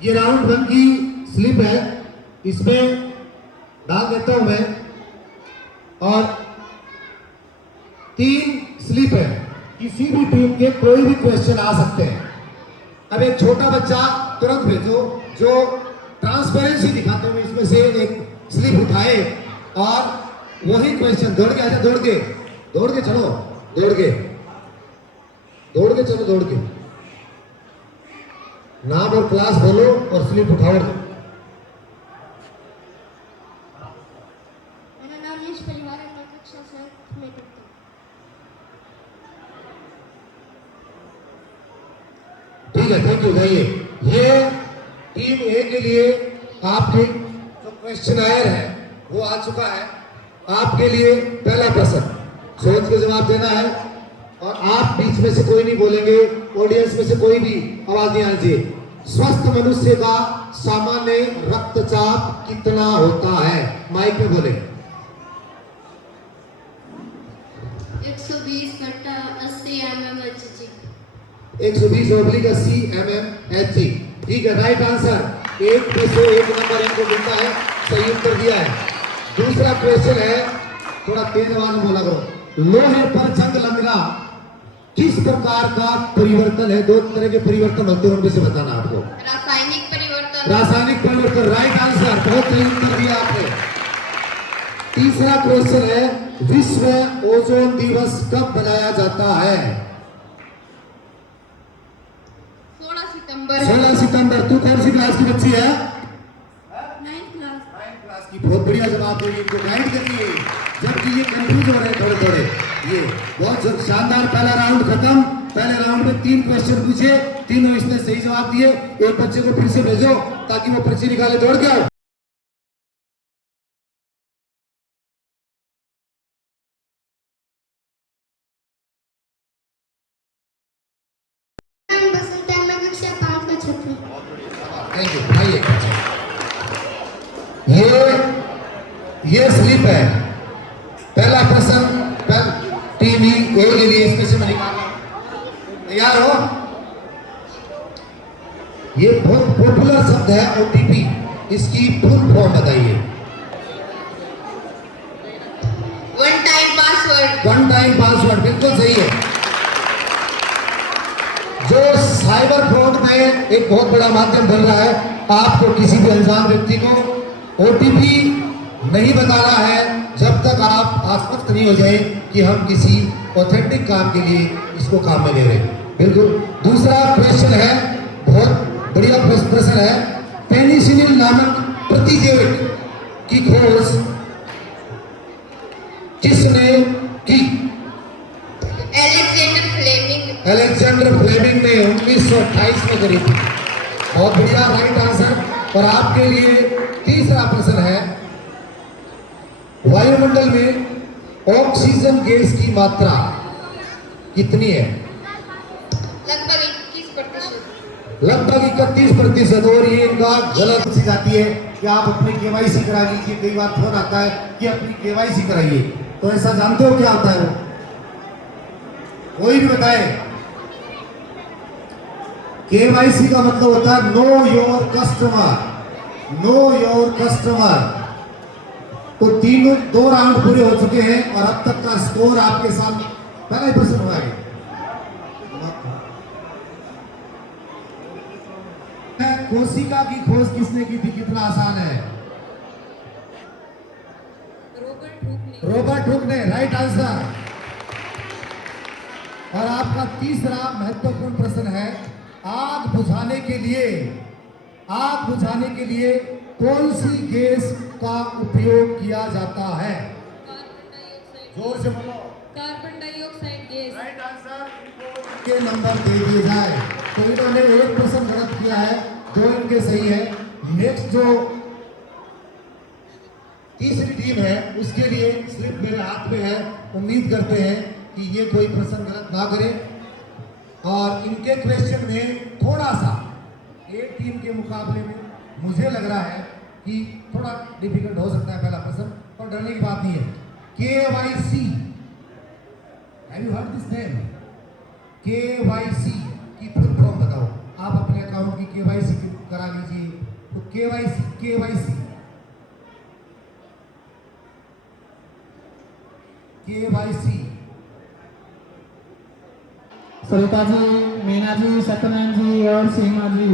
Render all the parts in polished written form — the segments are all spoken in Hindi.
ये राउंड 1 की स्लिप है, इसमें डाल देता हूं मैं। और 3 स्लिप है, किसी भी टीम के कोई भी क्वेश्चन आ सकते हैं। अब एक छोटा बच्चा तुरंत भेजो जो ट्रांसपेरेंसी दिखाते हुए इसमें से एक स्लिप उठाए और वही क्वेश्चन दौड़ के आजा, दौड़ के चलो, दौड़ के चलो, दौड़ के नाम और क्लास बोलो और स्लिप उठाओ। मेरा नाम यश परिवार है, मैं कक्षा 7 में पढ़ता हूँ। ठीक है, थैंक यू। जाइए, ये टीम ए के लिए आपके जो क्वेश्चनायर है वो आ चुका है। आपके लिए पहला प्रश्न सोच के जवाब देना है और आप बीच में से कोई नहीं बोलेंगे, ऑडियंस में से कोई भी आवाज नहीं आनी चाहिए। स्वस्थ मनुष्य का सामान्य रक्तचाप कितना होता है? माइक में बोले। 120/80 mmHg। 120/80 mmHg। ठीक है, राइट आंसर। 1 में से 1 नंबर इनको मिलता है, सही उत्तर दिया है। दूसरा क्वेश्चन है, थोड़ा तेज आवाज में बोला करो। लोहे पर जंग लगना किस प्रकार का परिवर्तन है? 2 तरह के परिवर्तन होते हैं, उनमें से बताना आपको। रासायनिक परिवर्तन। रासायनिक परिवर्तन, राइट आंसर, बहुत सही उत्तर दिया आपने। तीसरा क्वेश्चन है, विश्व ओजोन दिवस कब मनाया जाता है? 16 सितंबर। 16 सितंबर। तू कौन सी क्लास की बच्ची है? 9th क्लास की। बहुत बढ़िया जवाब दे, इनको गाइड करिए, जबकि ये कंफ्यूज हो रहे हैं थोड़े थोड़े। ये बहुत शानदार। पहला राउंड खत्म। पहले राउंड में 3 क्वेश्चन पूछे, तीनों इसने सही जवाब दिए। एक बच्चे को फिर से भेजो ताकि वो पर्ची निकाले, दौड़ के आओ। बसंत है, मैं कक्षा 5 का छात्र हूँ। Thank you. आइए, ये स्लिप है। पहला प्रश्न टीवी ए के लिए, इसमें से मैं निकाल रहा हूं। तैयार हो? ये बहुत पॉपुलर शब्द है ओटीपी, इसकी फुल फॉर्म बताइए। One time password. One time password, बिल्कुल सही है। जो साइबर फ्रॉड में एक बहुत बड़ा माध्यम बन रहा है। आपको किसी भी अनजान व्यक्ति को ओटीपी नहीं बताना है जब तक आप आश्वस्त नहीं हो जाए कि हम किसी ऑथेंटिक काम के लिए इसको काम में ले रहे हैं। बिल्कुल। दूसरा क्वेश्चन है, बहुत बढ़िया प्रश्न है। पेनिसिलिन नामक प्रतिजैविक की खोज किसने की? अलेक्जेंडर फ्लेमिंग ने 1928 में करी थी। बहुत बढ़िया, राइट आंसर। और आपके लिए तीसरा प्रश्न है, वायुमंडल में ऑक्सीजन गैस की मात्रा कितनी है? लगभग 21%। लगभग 31%। और ये इनका गलत सी जाती है कि आप अपनी केवाईसी करा लीजिए। कई बार फोन आता है कि अपनी केवाईसी कराइए, तो ऐसा जानते हो क्या होता है? कोई भी बताए। केवाईसी का मतलब होता है know your customer. Know your customer. तो 2 राउंड पूरे हो चुके हैं और अब तक का स्कोर आपके सामने। पहला ही प्रश्न हुआ है, कोशिका की खोज किसने की थी? कितना आसान है? रॉबर्ट हुक ने, राइट आंसर। और आपका तीसरा महत्वपूर्ण प्रश्न है, आग बुझाने के लिए कौन सी गैस का उपयोग किया जाता है? जोर से बोलो। Carbon dioxide gas. Right answer. के नंबर दे दिए जाए। तो इन्होंने 1 प्रश्न गलत किया है, 2 इनके सही है। नेक्स्ट जो तीसरी टीम है उसके लिए स्लिप मेरे हाथ में है। उम्मीद करते हैं कि ये कोई प्रश्न गलत ना करे और इनके क्वेश्चन में थोड़ा सा एक टीम के मुकाबले में मुझे लग रहा है कि थोड़ा डिफिकल्ट हो सकता है पहला प्रश्न, और डरने की बात नहीं है। KYC, have you heard this name? KYC की फुल फॉर्म बताओ। आप अपने अकाउंट की KYC करा लीजिए। तो KYC KYC KYC Sarita ji, Meena ji, Satyanarayan जी और सीमा जी।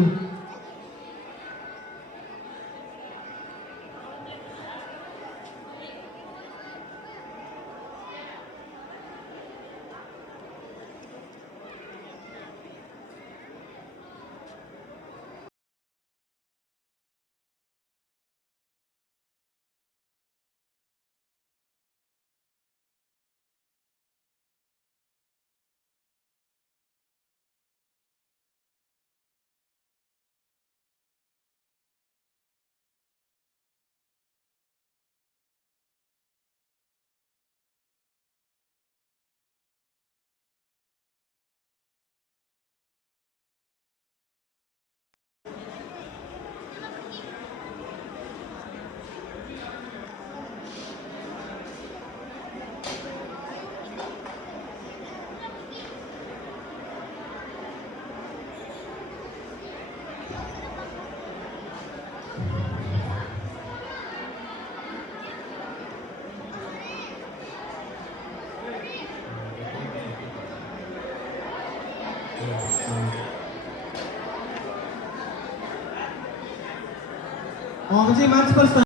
ओम जी मंच पर